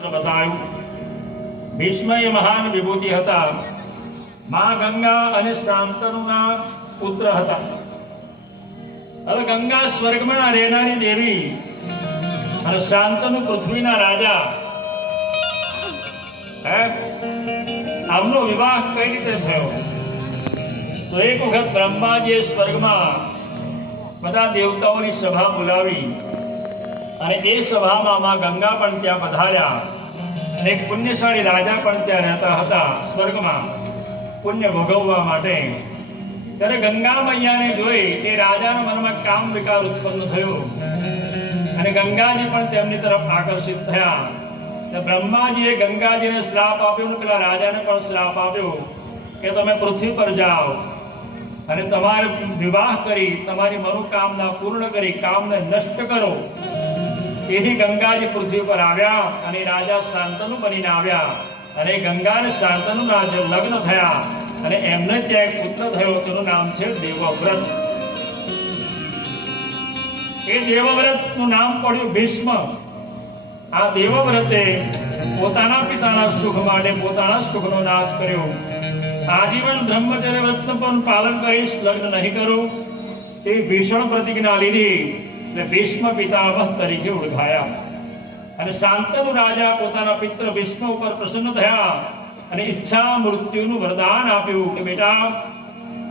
बताव्યું ભીષ્મ એ મહાન વિભૂતિ હતા। માં ગંગા અને શાંતનુના પુત્ર હતા। હવે ગંગા સ્વર્ગમાં રહેનારી દેવી અને શાંતનુ પૃથ્વીના રાજા। આમનો વિવાહ કઈ રીતે થયો? તો એક વખત બ્રહ્માજીએ સ્વર્ગમાં બધા દેવતાઓની સભા બોલાવી અને એ સભામાં માં ગંગા પણ ત્યાં પધાર્યા અને એક પુણ્યશાળી રાજા પણ ત્યાં રહેતા હતા સ્વર્ગમાં પુણ્ય ભોગવવા માટે। ત્યારે ગંગા મૈયાને જોઈ એ રાજાના મનમાં કામ વિકાર ઉત્પન્ન થયો અને ગંગાજી પણ તેમની તરફ આકર્ષિત થયા। બ્રહ્માજીએ ગંગાજીને શ્રાપ આપ્યો અને પેલા રાજાને પણ શ્રાપ આપ્યો કે તમે પૃથ્વી પર જાઓ અને તમારે વિવાહ કરી તમારી મનોકામના પૂર્ણ કરી કામને નષ્ટ કરો। તેથી ગંગાજી પૃથ્વી પર આવ્યા અને રાજા શાંતનુ બનીને આવ્યા અને ગંગા અને શાંતનુના જે લગ્ન થયા અને એમને ત્યાં એક પુત્ર થયો તેનું નામ છે દેવવ્રત। એ દેવવ્રતનું નામ પડ્યું ભીષ્મ। આ દેવવ્રતે પોતાના પિતાના સુખ માટે પોતાના સુખનો નાશ કર્યો। આજીવન બ્રહ્મચર્ય વ્રતનું પણ પાલન કરીશ, લગ્ન નહીં કરું એ ભીષણ પ્રતિજ્ઞા લીધી। ભીષ્મ પિતામહ તરીકે ઓળખાયા અને શાંતનુ રાજા પોતાના પિત્ર ભીષ્મ ઉપર પ્રસન્ન થયા અને ઈચ્છા મૃત્યુનું વરદાન આપ્યું કે બેટા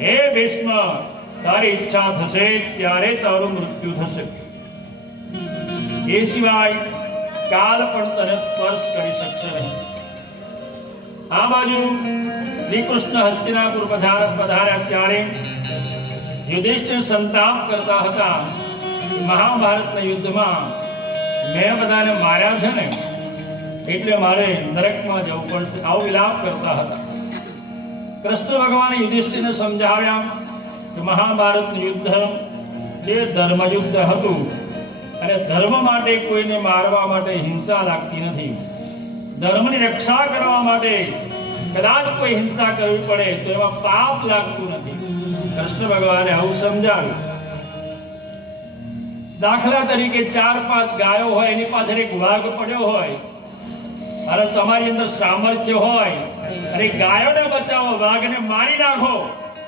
હે ભીષ્મ તારી ઈચ્છા થશે ત્યારે તારું મૃત્યુ થશે, એ સિવાય કાલ પણ તને સ્પર્શ કરી શકશે નહીં। આ બાજુ શ્રી કૃષ્ણ હસ્તિનાપુર પધાર્યા ત્યારે યુધિષ્ઠિર સંતાપ કરતા હતા। મહાભારતના યુદ્ધમાં મેં બધાને માર્યા છે ને એટલે મારે નરકમાં જવું પડશે, આવો વિલાપ કરતા હતા। કૃષ્ણ ભગવાને યુધિષ્ઠિરને સમજાવ્યા કે મહાભારતનું યુદ્ધ જે ધર્મયુદ્ધ હતું અને ધર્મ માટે કોઈને મારવા માટે હિંસા લાગતી નથી। ધર્મની રક્ષા કરવા માટે કદાચ કોઈ હિંસા કરવી પડે તો એમાં પાપ લાગતું નથી। કૃષ્ણ ભગવાને આવું સમજાવ્યું। દાખલા તરીકે 4-5 ગાયો હોય, એની પાછળ એક વાઘ પડ્યો હોય અને તમારી અંદર સામર્થ્ય હોય અને ગાયોને બચાવો, વાઘને મારી નાખો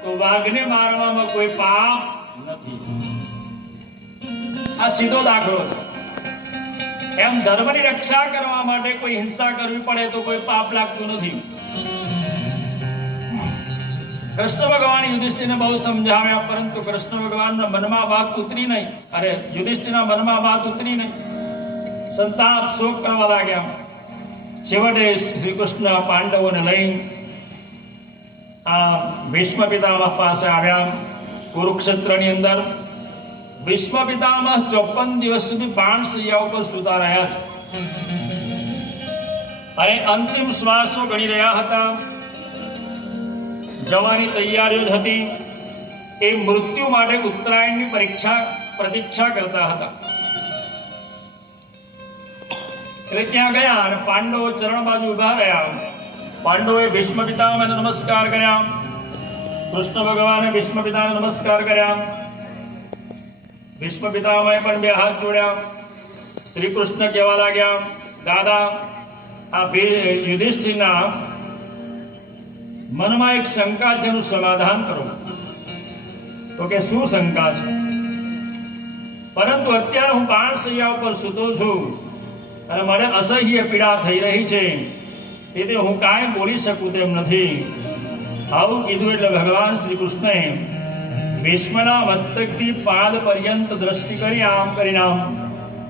તો વાઘને મારવામાં કોઈ પાપ નથી। આ સીધો દાખલો છે। એમ ધર્મની રક્ષા કરવા માટે કોઈ હિંસા કરવી પડે તો કોઈ પાપ લાગતું નથી। કૃષ્ણ ભગવાન યુધિષ્ઠિરને બહુ સમજાવ્યા પરંતુ કૃષ્ણ ભગવાનના મનમાં વાત ઉતરી નહીં, અરે યુધિષ્ઠિરના મનમાં વાત ઉતરી નહીં, સંતાપ શોક કરવા લાગ્યા। છેવટે શ્રી કૃષ્ણ પાંડવોને લઈ આ ભીષ્મ પિતામહ પાસે આવ્યા। કુરુક્ષેત્રની અંદર ભીષ્મ પિતામહ 54 દિવસ સુધી બાણ શૈયા ઉપર સૂતા રહ્યા છે અને અંતિમ શ્વાસો ગણી રહ્યા હતા। જવાની તૈયારીઓ જ હતી। એ મૃત્યુ માટે ઉત્તરાયણની પ્રતીક્ષા કરતા હતા। એટલે ત્યાં ગયા અને પાંડવો ચરણ બાજુ ઉભા રહ્યા। પાંડવોએ ભીષ્મ પિતામહને નમસ્કાર કર્યા, કૃષ્ણ ભગવાને ભીષ્મ પિતાને નમસ્કાર કર્યા। ભીષ્મ પિતામહે પણ 2 હાથ જોડ્યા। શ્રી કૃષ્ણ કહેવા લાગ્યા દાદા આ યુધિષ્ઠિરના મનમાં એક શંકા છે, એનું સમાધાન કરો। તો કે શું શંકા છે? પરંતુ અત્યારે હું બાણ શૈયા ઉપર સૂતો છું અને મને અસહ્ય પીડા થઈ રહી છે, તેથી હું કાંઈ બોલી શકું તેમ નથી। આવું કીધું એટલે ભગવાન શ્રી કૃષ્ણએ ભીષ્મના મસ્તકથી પાદ પર્યંત દ્રષ્ટિ કરી આમ કરીને આમ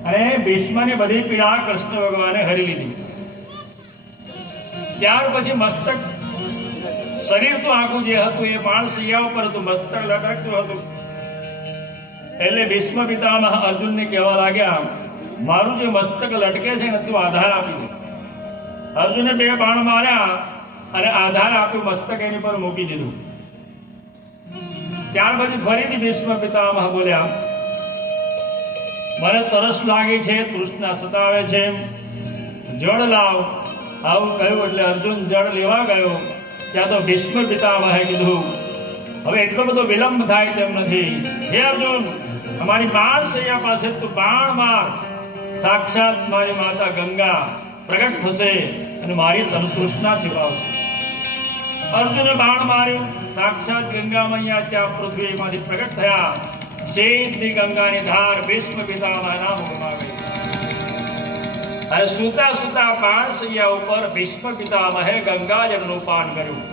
અને ભીષ્મની બધી પીડા કૃષ્ણ ભગવાને હરી લીધી। ત્યાર પછી મસ્તક શરીર તો આખું જે હતું એ બાણ શૈયા ઉપર હતું, મસ્તક લટકતું હતું। એટલે ભીષ્મ પિતામહ અર્જુનને કહેવા લાગ્યા મારું જે મસ્તક લટકે છે ને તું આધાર આપી દે। અર્જુને 2 બાણ માર્યા અને આધાર આપ્યું, મસ્તક એની પર મૂકી દીધું। ત્યાર પછી ફરીથી ભીષ્મ પિતામહ બોલ્યા મને તરસ લાગી છે, તૃષ્ણા સતાવે છે, જળ લાવ। આવું કહ્યું એટલે અર્જુન જળ લેવા ગયો। ત્યાં તો ભીષ્મ પિતામહે કીધું હવે એટલો બધો વિલંબ થાય તેમ નથી। હે અર્જુન અમારી બાણ શૈયા પાસે તું બાણ માર, સાક્ષાત મારી માતા ગંગા પ્રગટ થશે અને મારી તૃષ્ણા ચિપાવશે. અર્જુને બાણ માર્યું, સાક્ષાત ગંગા મૈયા ત્યાં પૃથ્વીમાંથી પ્રગટ થયા. શેષની ગંગાની ધાર ભીષ્મ પિતામહના મુખમાં ગઈ. અને સૂતા સૂતા પાણસૈયા ઉપર ભીષ્મ પિતામહે ગંગાજળનું પાન કર્યું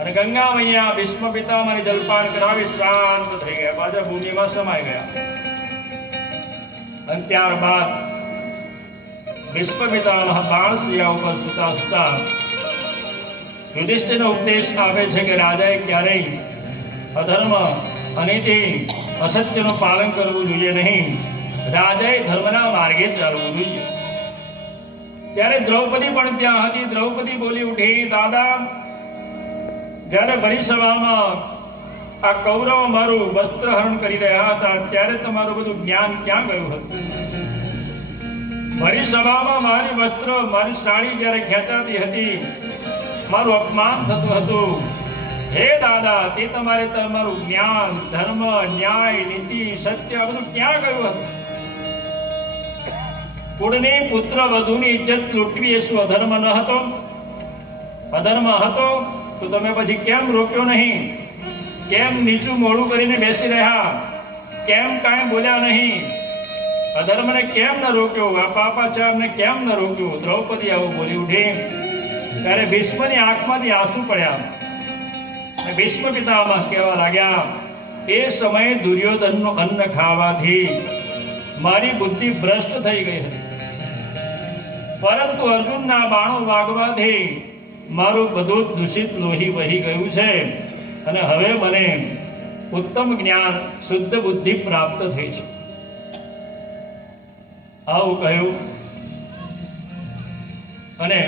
અને ગંગા મૈયા ભીષ્મ પિતામહને જલપાન કરાવી શાંત થઈ ગયા, પાછા ભૂમિમાં સમાઈ ગયા. અને ત્યારબાદ ભીષ્મ પિતામહ પાણસૈયા ઉપર સૂતા સૂતા યુધિષ્ઠિરનો ઉપદેશ આપે છે કે રાજાએ ક્યારેય અધર્મ, અનીતિ, અસત્યનું પાલન કરવું જોઈએ નહીં. રાજાએ ધર્મના માર્ગે ચાલવું જોઈએ. ત્યારે દ્રૌપદી પણ ત્યાં હતી. દ્રૌપદી બોલી ઉઠી, દાદા, જ્યારે ભરી સભામાં આ કૌરવ મારું વસ્ત્રહરણ કરી રહ્યા હતા ત્યારે તમારું બધું જ્ઞાન ક્યાં ગયું હતું? ભરી સભામાં મારી વસ્ત્ર, મારી સાડી જ્યારે ખેંચાતી હતી, મારું અપમાન થતું હતું. હે દાદા, તે તમારું જ્ઞાન, ધર્મ, ન્યાય, નીતિ, સત્ય આ બધું ક્યાં ગયું હતું? કુળની પુત્ર વધુની ઇજ્જત લૂંટવી એ શું અધર્મ ન હતો? અધર્મ હતો તો તમે પછી કેમ રોક્યો નહીં? કેમ નીચું મોડું કરીને બેસી રહ્યા? કેમ કાંઈ બોલ્યા નહીં? અધર્મને કેમ ન રોક્યો? આ પાપાચારને કેમ ન રોક્યો? દ્રૌપદી આવું બોલી ઉઠી. ત્યારે ભીષ્મની આંખમાંથી આંસુ પડ્યા. ભીષ્મ પિતામહ કહેવા લાગ્યા, એ સમયે દુર્યોધનનું અન્ન ખાવાથી મારી બુદ્ધિ ભ્રષ્ટ થઈ ગઈ હતી, પરંતુ અર્જુનના બાણો વાગવાથી મારું બધું દૂષિત લોહી વહી ગયું છે અને હવે મને ઉત્તમ જ્ઞાન, શુદ્ધ બુદ્ધિ પ્રાપ્ત થઈ છે. આવું કહ્યું અને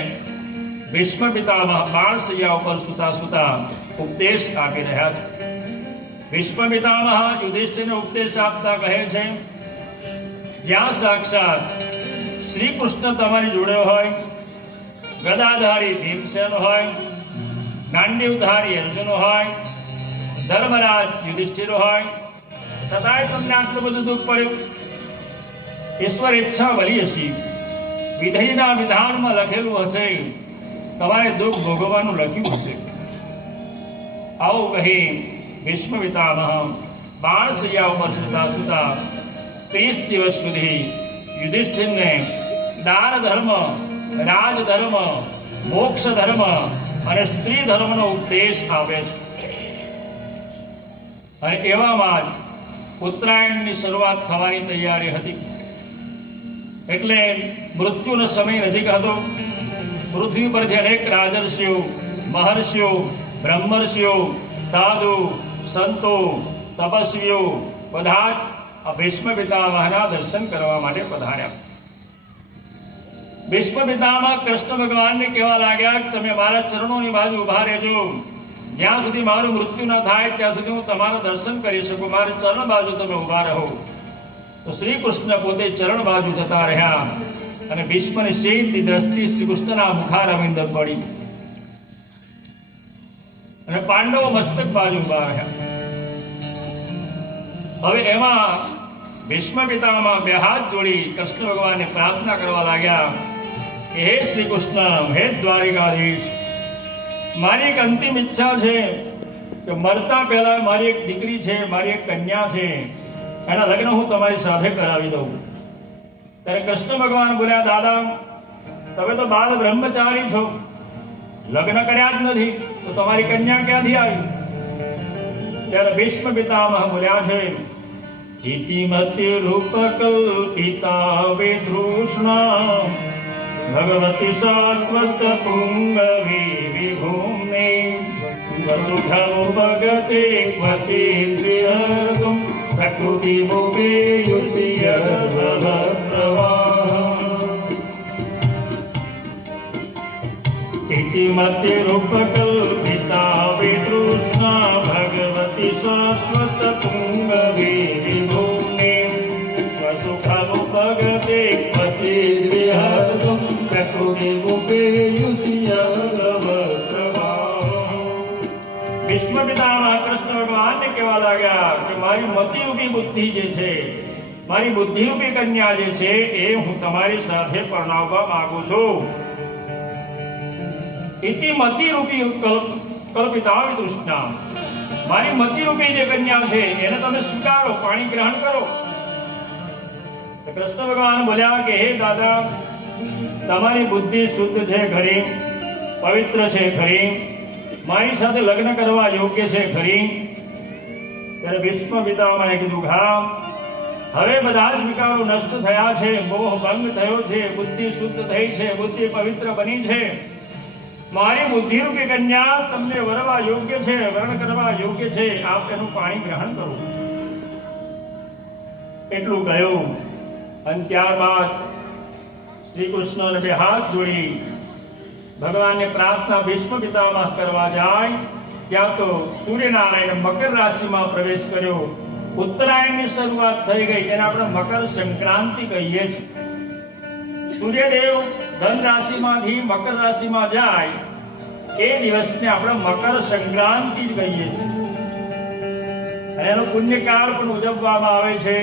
ભીષ્મ પિતામહ બાણસૈયા ઉપર સૂતા સૂતા ઉપદેશ આપી રહ્યા છે. ભીષ્મ પિતામહ યુધિષ્ઠિરને ઉપદેશ આપતા કહે છે, જ્યાં સાક્ષાત શ્રી કૃષ્ણ તમારી જોડે હોય, ગદાધારી ભીમસેન હોય, ગાંડીવધારી અર્જુન હોય, ધર્મરાજ યુધિષ્ઠિર હોય, છતાંય તમને આટલું બધું દુઃખ પડ્યું. ઈશ્વર ઈચ્છા ભલી હશે, વિધિના વિધાનમાં લખેલું હશે, તમારે દુઃખ ભોગવવાનું લખ્યું હશે. આવું કહી ભીષ્મ પિતામહ બાણસૈયા ઉપર સૂતા સૂતા 30 દિવસ સુધી યુધિષ્ઠિરને દાન ધર્મ, રાજ ધર્મ, મોક્ષ ધર્મ અને સ્ત્રી ધર્મનો ઉપદેશ આપે છે. અને એવામાં જ ઉત્તરાયણની શરૂઆત થવાની તૈયારી હતી. એટલે મૃત્યુનો સમય નજીક હતો. પૃથ્વી પરથી અનેક રાજર્ષિઓ, મહર્ષિઓ, બ્રહ્મર્ષિઓ, સાધુ, સંતો, તપસ્વીઓ બધા જ આ ભીષ્મ પિતામહના દર્શન કરવા માટે પધાર્યા. ભીષ્મ પિતામહ કૃષ્ણ ભગવાનને કહેવા લાગ્યા કે તમે મારા ચરણોની બાજુ ઉભા રહેજો. જ્યાં સુધી મારું મૃત્યુ ન થાય ત્યાં સુધી હું તમારા દર્શન કરી શકું. મારી ચરણ બાજુ તમે ઉભા રહો. તો શ્રી કૃષ્ણ પોતે ચરણ બાજુ જતા રહ્યા અને ભીષ્મની સીધી દ્રષ્ટિ શ્રી કૃષ્ણના મુખારવિંદ પડી અને પાંડવો મસ્તક બાજુ ઉભા રહ્યા. હવે એમાં ભીષ્મ પિતામહ બે હાથ જોડી કૃષ્ણ ભગવાનને પ્રાર્થના કરવા લાગ્યા કે હે શ્રી કૃષ્ણ, હે દ્વારિકાધીશ, મારી એક અંતિમ ઈચ્છા છે કે મરતા પહેલા મારી એક દીકરી છે, મારી એક કન્યા છે, એના લગ્ન હું તમારી સાથે કરાવી દઉં. ત્યારે કૃષ્ણ ભગવાન બોલ્યા, દાદા, તમે તો બાળ બ્રહ્મચારી છો, લગ્ન કર્યા જ નથી, તો તમારી કન્યા ક્યાંથી આવી? ત્યારે ભીષ્મ પિતામહ બોલ્યા છે, ઇતિમતિ રૂપકલ્પિતા વિતૃષ્ણા ભગવતી સાત્વસ્ત પુંગવી વિભૂમે વસુખમુપગતે ક્વચિ દ્વિહર્ગમ પ્રકૃતિ મુપેયુષિય પ્રવાહ ઇતિમતિ રૂપકલ્પિતા વિતૃષ્ણા ભગવતી સાત્વત પુંગવી વિભૂમે વસુખમુપગતે ક્વચિ દ્વિહર્ગમ પ્રકૃતિ મુપેયુષિય પ્રવાહ. ભીષ્મ પિતામહ કૃષ્ણ ભગવાનને કહેવા લાગ્યા કે મારી મતિયુગી બુદ્ધિ જે છે, મારી બુદ્ધિરૂપી કન્યા જે છે એ હું તમારી સાથે પરણાવવા માંગુ છું. ઇતિ મતિરૂપી કલ્પિતા તૃષ્ણા, મારી મતિરૂપી જે કન્યા છે એને તમે સ્વીકારો, પાણી ગ્રહણ કરો. કૃષ્ણ ભગવાન બોલ્યા કે હે દાદા, તમારી બુદ્ધિ શુદ્ધ છે ખરી, પવિત્ર છે ખરી, મારી સાથે લગ્ન કરવા યોગ્ય છે ખરી. ત્યારે ભીષ્મ પિતામહે કીધું, હા, હવે બધા જ વિકારો નષ્ટ થયા છે, મોહ ભંગ થયો છે, બુદ્ધિ શુદ્ધ થઈ છે, બુદ્ધિ પવિત્ર બની છે. મારી બુદ્ધિરૂપી કન્યા તમને વરવા યોગ્ય છે, વરણ કરવા યોગ્ય છે, આપ એનું પાણી ગ્રહણ કરો. એટલું કહ્યું અને ત્યારબાદ શ્રી કૃષ્ણને બે હાથ જોડી ભગવાનને પ્રાર્થના ભીષ્મ પિતામહ કરવા જાય ત્યાં તો સૂર્યનારાયણ મકર રાશિમાં પ્રવેશ કર્યો. ઉત્તરાયણની શરૂઆત થઈ ગઈ, જેને આપણે મકર સંક્રાંતિ કહીએ છીએ. સૂર્યદેવ ધન રાશિમાંથી મકર રાશિમાં જાય એ દિવસને આપણે મકર સંક્રાંતિ જ કહીએ છીએ. અને એનો પુણ્યકાળ પણ ઉજવવામાં આવે છે.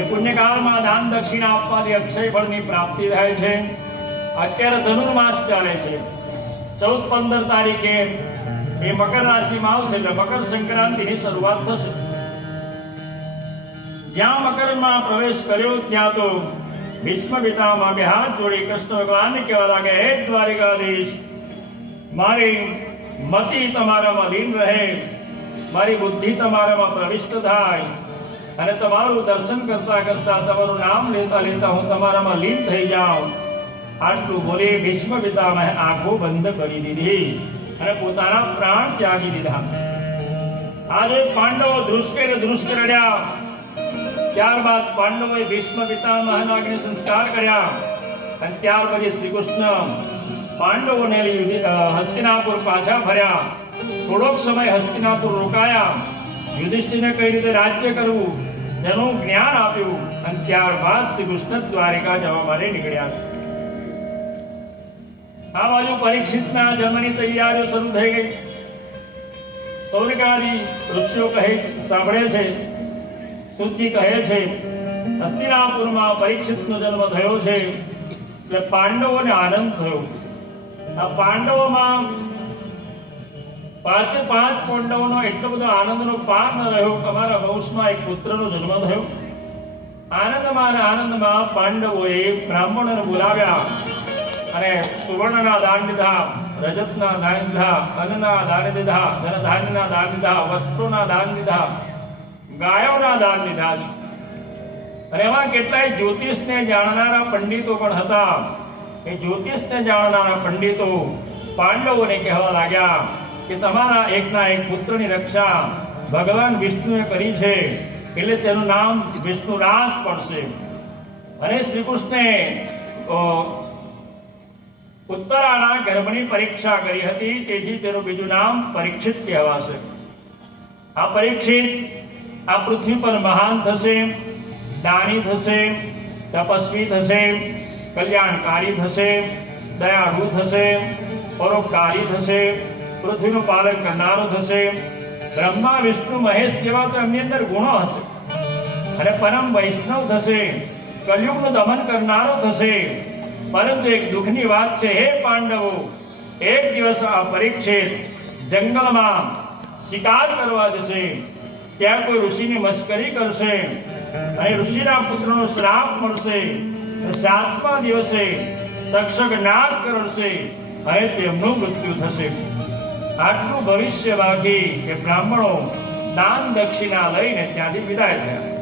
એ પુણ્યકાળમાં દાન દક્ષિણા આપવાથી અક્ષય ફળની પ્રાપ્તિ થાય છે. અત્યારે ધનુર્માસ ચાલે છે. 14-15 તારીખે એ મકર રાશિમાં આવશે એટલે મકર સંક્રાંતિની શરૂઆત થશે. જ્યાં મકરમાં પ્રવેશ કર્યો ત્યાં તો ભીષ્મ પિતામહ બે હાથ જોડી કૃષ્ણ ભગવાનને કહેવા લાગે, હે દ્વારિકાધીશ, મારી મતિ તમારામાં લીન રહે, મારી બુદ્ધિ તમારામાં પ્રવિષ્ટ થાય અને તમારું દર્શન કરતા કરતા, તમારું નામ લેતા લેતા હું તમારામાં લીન થઈ જાઉં. આટલું બોલી ભીષ્મ પિતામહે આંખો બંધ કરી દીધી અને પોતાના પ્રાણ ત્યાગી દીધા. આજે પાંડવો ધ્રુષ્કે રડ્યા. ત્યારબાદ પાંડવોએ ભીષ્મ પિતામહના અગ્નિ સંસ્કાર કર્યા અને ત્યાર પછી શ્રી કૃષ્ણ પાંડવોને લઈ હસ્તિનાપુર પાછા ફર્યા. થોડોક સમય હસ્તિનાપુર રોકાયા, યુધિષ્ઠિરને કઈ રીતે રાજ્ય કરવું એનું જ્ઞાન આપ્યું અને ત્યારબાદ શ્રી કૃષ્ણ દ્વારિકા જવા માટે નીકળ્યા. આ બાજુ પરીક્ષિતના જન્મની તૈયારીઓ શરૂ થઈ ગઈ. સૌનકાદી ઋષિઓ કહે સાંભળે છે, સુજી કહે છે, હસ્તિનાપુરમાં પરીક્ષિતનો જન્મ થયો છે એટલે પાંડવોને આનંદ થયો. આ પાંડવોમાં પાંચે પાંચ પાંડવોનો એટલો બધો આનંદનો પાર ન રહ્યો કે અમારા વંશમાં એક પુત્રનો જન્મ થયો. આનંદમાં પાંડવોએ બ્રાહ્મણોને બોલાવ્યા અને સુવર્ણના દાન દીધા, રજતના દાન દીધા, અન્નના દાન દીધા, ધનધાન્યના દાન દીધા, વસ્ત્રોના દાન દીધા, ગાયોના દાન દીધા છે. અને એમાં કેટલાય જ્યોતિષને જાણનારા પંડિતો પણ હતા. એ જ્યોતિષને જાણનારા પંડિતો પાંડવોને કહેવા લાગ્યા કે તમારા એકના એક પુત્રની રક્ષા ભગવાન વિષ્ણુએ કરી છે એટલે તેનું નામ વિષ્ણુરાજ પડશે. અને શ્રી કૃષ્ણે ઉત્તરાના ગર્ભની પરીક્ષા કરી હતી, તેથી તેનું બીજું નામ પરીક્ષિત કહેવાશે. આ પરીક્ષિત આ પૃથ્વી પર મહાન થશે, દાની થશે, તપસ્વી થશે, કલ્યાણકારી થશે, દયાળુ થશે, પરોપકારી થશે, પૃથ્વીનું પાલન કરનારો થશે. બ્રહ્મા વિષ્ણુ મહેશ જેવા તો એમની અંદર ગુણો હશે અને પરમ વૈષ્ણવ થશે, કલયુગનું દમન કરનારો થશે. પરંતુ એક દુઃખની વાત છે, હે પાંડવો, એક દિવસ આ પરીક્ષિત જંગલમાં શિકાર કરવા જશે. ત્યાં કોઈ ઋષિની મસ્કરી કરશે અને ઋષિના પુત્રનો શ્રાપ મળશે. 7મા દિવસે તક્ષક નાદ કરશે અને તેમનું મૃત્યુ થશે. આટલું ભવિષ્ય બાકી કે બ્રાહ્મણો દાન દક્ષિણા લઈને ત્યાંથી વિદાય થયા.